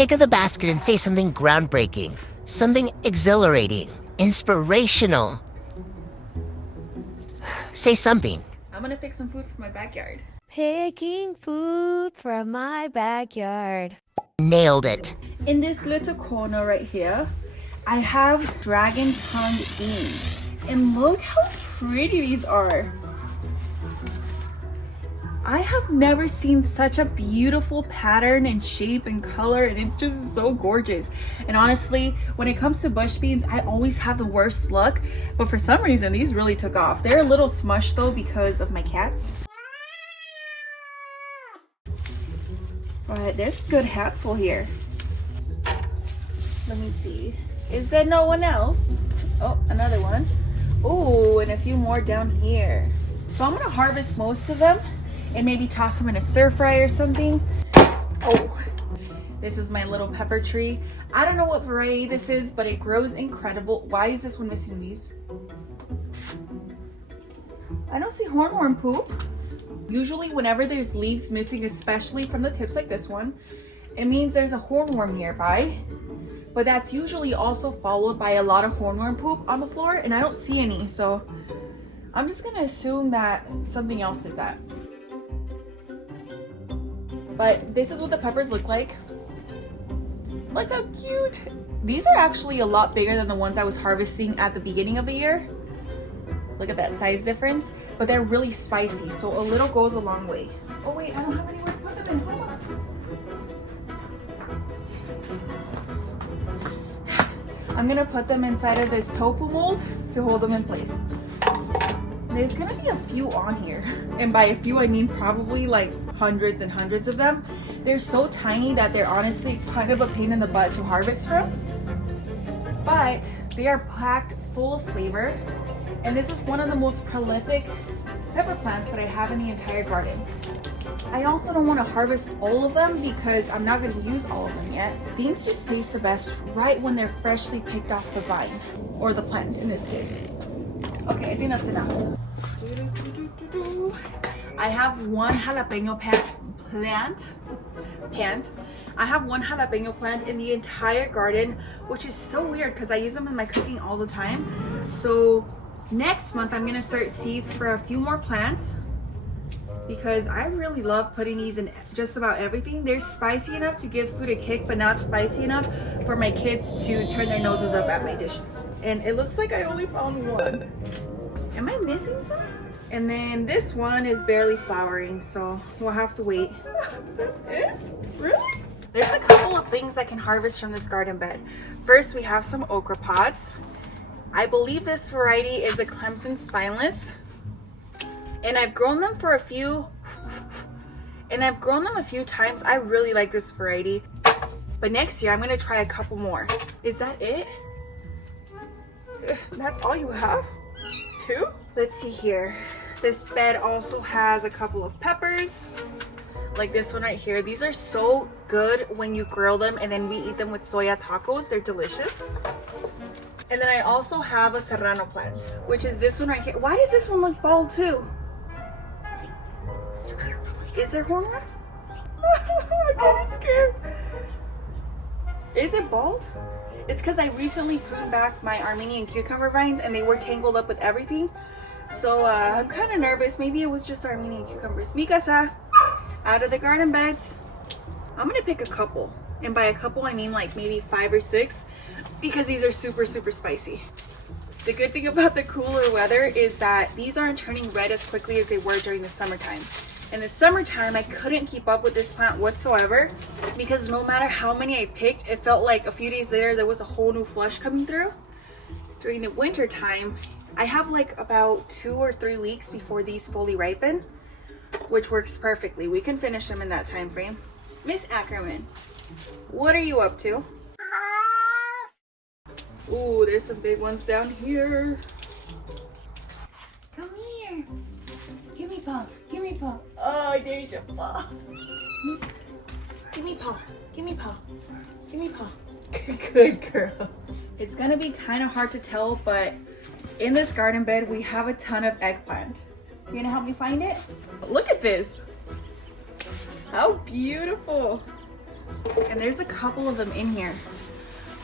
Pick up the basket and say something groundbreaking, something exhilarating, inspirational. Say something. I'm gonna pick some food from my backyard. Picking food from my backyard. Nailed it. In this little corner right here, I have dragon tongue beans. And look how pretty these are. I have never seen such a beautiful pattern and shape and color, and it's just so gorgeous. And honestly, when it comes to bush beans, I always have the worst luck, but for some reason these really took off. They're a little smushed though because of my cats. But there's a good handful here. Let me see. Is there no one else? Oh, another one. Oh, and a few more down here. So I'm gonna harvest most of them and maybe toss them in a stir fry or something. Oh, this is my little pepper tree. I don't know what variety this is, but it grows incredible. Why is this one missing leaves? I don't see hornworm poop. Usually whenever there's leaves missing, especially from the tips like this one, it means there's a hornworm nearby. But that's usually also followed by a lot of hornworm poop on the floor, and I don't see any, so I'm just gonna assume that something else did that. But this is what the peppers look like. Look how cute. These are actually a lot bigger than the ones I was harvesting at the beginning of the year. Look at that size difference, but they're really spicy, so a little goes a long way. Oh wait, I don't have anywhere to put them in, hold on. I'm gonna put them inside of this tofu mold to hold them in place. There's gonna be a few on here, and by a few I mean probably like hundreds and hundreds of them. They're so tiny that they're honestly kind of a pain in the butt to harvest from, but they are packed full of flavor, and this is one of the most prolific pepper plants that I have in the entire garden. I also don't want to harvest all of them because I'm not going to use all of them yet. Things just taste the best right when they're freshly picked off the vine, or the plant in this case. Okay, I think that's enough. I have one jalapeno plant. I have one jalapeno plant in the entire garden, which is so weird because I use them in my cooking all the time. So next month I'm gonna start seeds for a few more plants because I really love putting these in just about everything. They're spicy enough to give food a kick, but not spicy enough for my kids to turn their noses up at my dishes. And it looks like I only found one. Am I missing some? And then this one is barely flowering, so we'll have to wait. That's it? Really? There's a couple of things I can harvest from this garden bed. First, we have some okra pods. I believe this variety is a Clemson spineless. And I've grown them a few times. I really like this variety. But next year, I'm gonna try a couple more. Is that it? That's all you have? 2? Let's see here. This bed also has a couple of peppers, like this one right here. These are so good when you grill them and then we eat them with soya tacos. They're delicious. And then I also have a serrano plant, which is this one right here. Why does this one look bald too? Is there hornworms? I'm kind of scared. Is it bald? It's because I recently pruned back my Armenian cucumber vines and they were tangled up with everything. So I'm kind of nervous. Maybe it was just Armenian cucumbers. Mikasa, out of the garden beds. I'm gonna pick a couple. And by a couple, I mean like maybe 5 or 6 because these are super, super spicy. The good thing about the cooler weather is that these aren't turning red as quickly as they were during the summertime. In the summertime, I couldn't keep up with this plant whatsoever because no matter how many I picked, it felt like a few days later there was a whole new flush coming through. During the winter time, I have like about 2 or 3 weeks before these fully ripen, which works perfectly. We can finish them in that time frame. Miss Ackerman, what are you up to? Ooh, there's some big ones down here. Come here. Give me paw. Give me paw. Oh, there's your paw. Give me paw. Give me paw. Give me paw. Good girl. It's gonna be kind of hard to tell, but in this garden bed, we have a ton of eggplant. You gonna help me find it? Look at this. How beautiful. And there's a couple of them in here,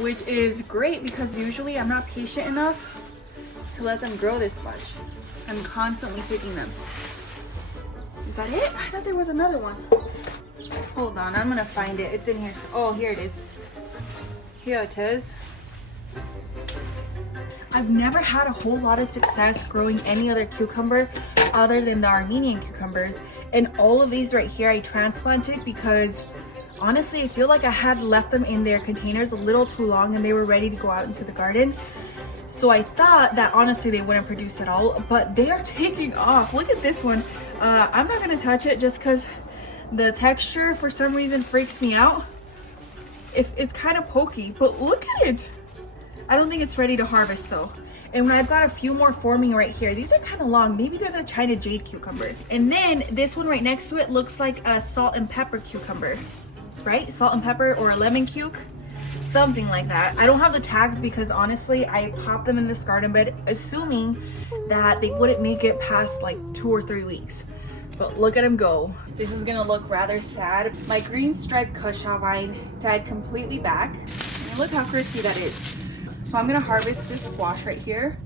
which is great because usually I'm not patient enough to let them grow this much. I'm constantly picking them. Is that it? I thought there was another one. Hold on, I'm gonna find it. It's in here. Oh, here it is. Here it is. I've never had a whole lot of success growing any other cucumber other than the Armenian cucumbers. And all of these right here I transplanted because honestly, I feel like I had left them in their containers a little too long and they were ready to go out into the garden. So I thought that honestly they wouldn't produce at all, but they are taking off. Look at this one. I'm not gonna touch it just because the texture for some reason freaks me out. It's kind of pokey, but look at it. I don't think it's ready to harvest though. And I've got a few more forming right here. These are kind of long. Maybe they're the China jade cucumber. And then this one right next to it looks like a salt and pepper cucumber, right? Salt and pepper or a lemon cuke, something like that. I don't have the tags because honestly, I popped them in this garden bed assuming that they wouldn't make it past like 2 or 3 weeks. But look at them go. This is gonna look rather sad. My green striped cushaw vine died completely back. And look how crispy that is. So I'm gonna harvest this squash right here.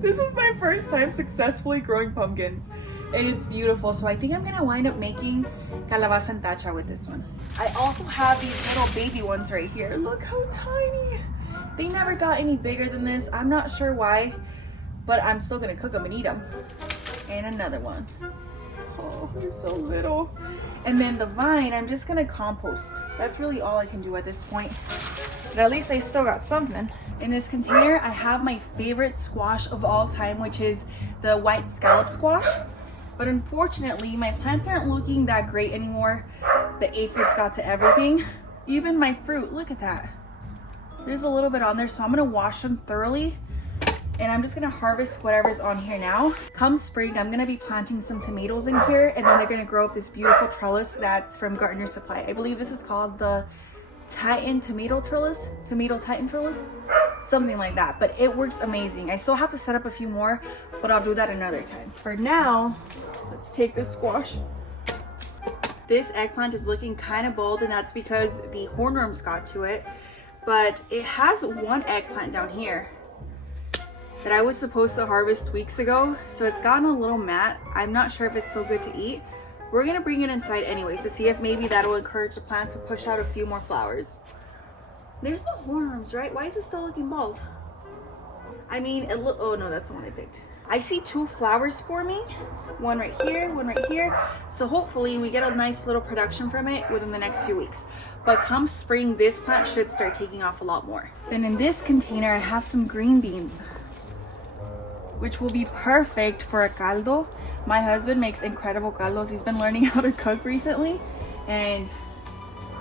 This is my first time successfully growing pumpkins and it's beautiful. So I think I'm gonna wind up making calabaza and tacha with this one. I also have these little baby ones right here. Look how tiny. They never got any bigger than this. I'm not sure why, but I'm still gonna cook them and eat them. And another one. Oh, they're so little. And then the vine, I'm just gonna compost. That's really all I can do at this point. But at least I still got something. In this container, I have my favorite squash of all time, which is the white scallop squash. But unfortunately, my plants aren't looking that great anymore. The aphids got to everything. Even my fruit, look at that. There's a little bit on there, so I'm gonna wash them thoroughly. And I'm just gonna harvest whatever's on here now. Come spring, I'm gonna be planting some tomatoes in here, and then they're gonna grow up this beautiful trellis that's from Gardener Supply. I believe this is called the Titan tomato trellis, tomato Titan trellis, something like that. But it works amazing. I still have to set up a few more, but I'll do that another time. For now, let's take this squash. This eggplant is looking kind of bold, and that's because the hornworms got to it. But it has one eggplant down here that I was supposed to harvest weeks ago, so it's gotten a little matte. I'm not sure if it's still good to eat. We're gonna bring it inside anyways to see if maybe that'll encourage the plant to push out a few more flowers. There's no hornworms, right? Why is it still looking bald? I mean, oh no, that's the one I picked. I see 2 flowers forming, one right here, one right here. So hopefully we get a nice little production from it within the next few weeks. But come spring, this plant should start taking off a lot more. Then in this container, I have some green beans, which will be perfect for a caldo. My husband makes incredible caldos. He's been learning how to cook recently, and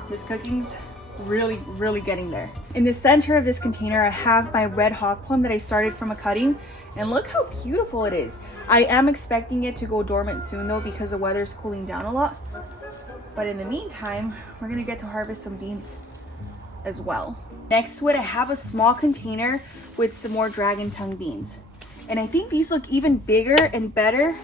his cooking's really getting there. In the center of this container, I have my red hawk plum that I started from a cutting, and look how beautiful it is. I am expecting it to go dormant soon though because the weather's cooling down a lot. But in the meantime, we're gonna get to harvest some beans as well. Next to it, I have a small container with some more dragon tongue beans. And I think these look even bigger and better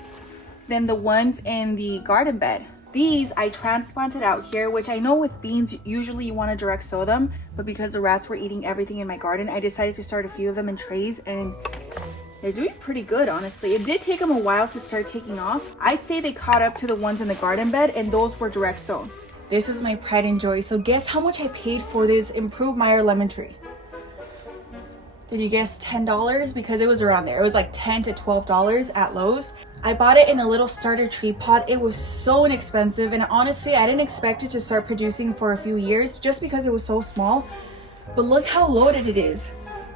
than the ones in the garden bed. These I transplanted out here, which I know with beans, usually you want to direct sow them, but because the rats were eating everything in my garden, I decided to start a few of them in trays, and they're doing pretty good, honestly. It did take them a while to start taking off. I'd say they caught up to the ones in the garden bed, and those were direct sown. This is my pride and joy. So guess how much I paid for this improved Meyer lemon tree? Did you guess $10? Because it was around there. It was like $10 to $12 at Lowe's. I bought it in a little starter tree pot. It was so inexpensive, and honestly, I didn't expect it to start producing for a few years just because it was so small. But look how loaded it is.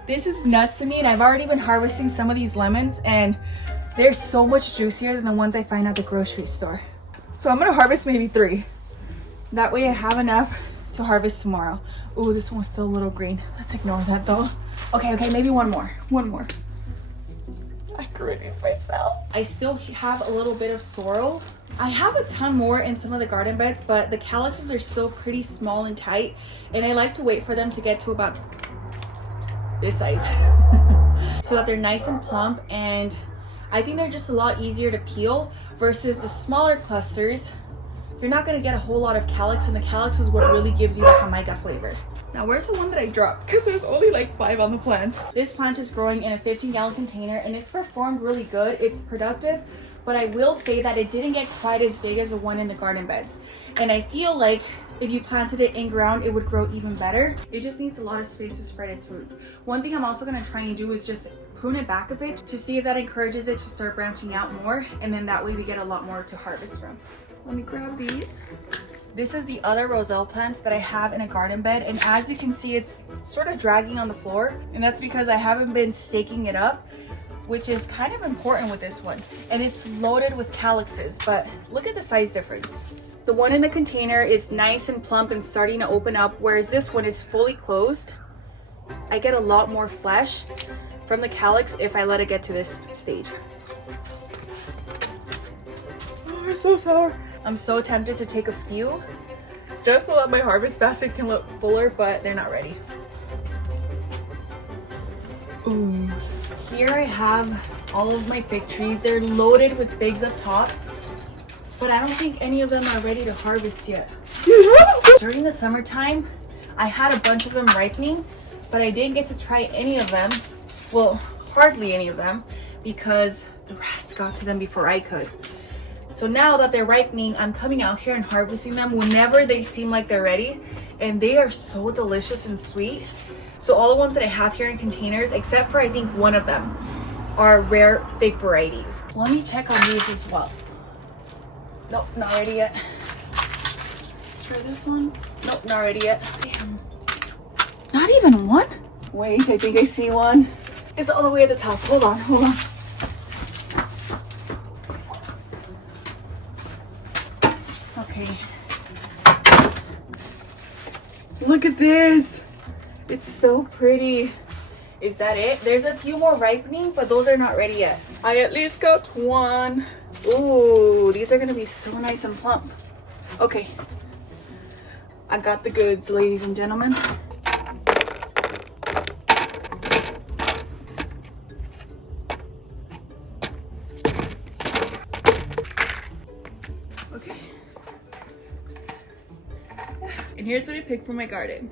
This is nuts to me, and I've already been harvesting some of these lemons, and they're so much juicier than the ones I find at the grocery store. So I'm gonna harvest maybe 3. That way I have enough to harvest tomorrow. Ooh, this one's still a little green. Let's ignore that though. Okay, maybe one more. I grew these myself. I still have a little bit of sorrel. I have a ton more in some of the garden beds, but the calyxes are still pretty small and tight, and I like to wait for them to get to about this size so that they're nice and plump, and I think they're just a lot easier to peel versus the smaller clusters you're not gonna get a whole lot of calyx, and the calyx is what really gives you the Jamaica flavor. Now where's the one that I dropped? Because there's only like 5 on the plant. This plant is growing in a 15-gallon container, and it's performed really good. It's productive, but I will say that it didn't get quite as big as the one in the garden beds. And I feel like if you planted it in ground, it would grow even better. It just needs a lot of space to spread its roots. One thing I'm also gonna try and do is just prune it back a bit to see if that encourages it to start branching out more, and then that way we get a lot more to harvest from. Let me grab these. This is the other roselle plant that I have in a garden bed, and as you can see, it's sort of dragging on the floor, and that's because I haven't been staking it up, which is kind of important with this one. And it's loaded with calyxes, but look at the size difference. The one in the container is nice and plump and starting to open up, whereas this one is fully closed. I get a lot more flesh from the calyx if I let it get to this stage. Oh, it's so sour. I'm so tempted to take a few just so that my harvest basket can look fuller, but they're not ready. Ooh. Here I have all of my fig trees. They're loaded with figs up top, but I don't think any of them are ready to harvest yet. During the summertime, I had a bunch of them ripening, but I didn't get to try any of them. Well, hardly any of them, because the rats got to them before I could. So now that they're ripening, I'm coming out here and harvesting them whenever they seem like they're ready, and they are so delicious and sweet. So all the ones that I have here in containers, except for I think one of them, are rare fig varieties. Let me check on these as well. Nope, not ready yet. Let's try this one. Nope, not ready yet. Damn. Not even one? Wait, I think I see one. It's all the way at the top. Hold on, hold on. Okay. Look at this. It's so pretty. Is that it? There's a few more ripening, but those are not ready yet. I at least got one. Ooh, these are gonna be so nice and plump. Okay. I got the goods, ladies and gentlemen. Okay. And here's what I picked from my garden.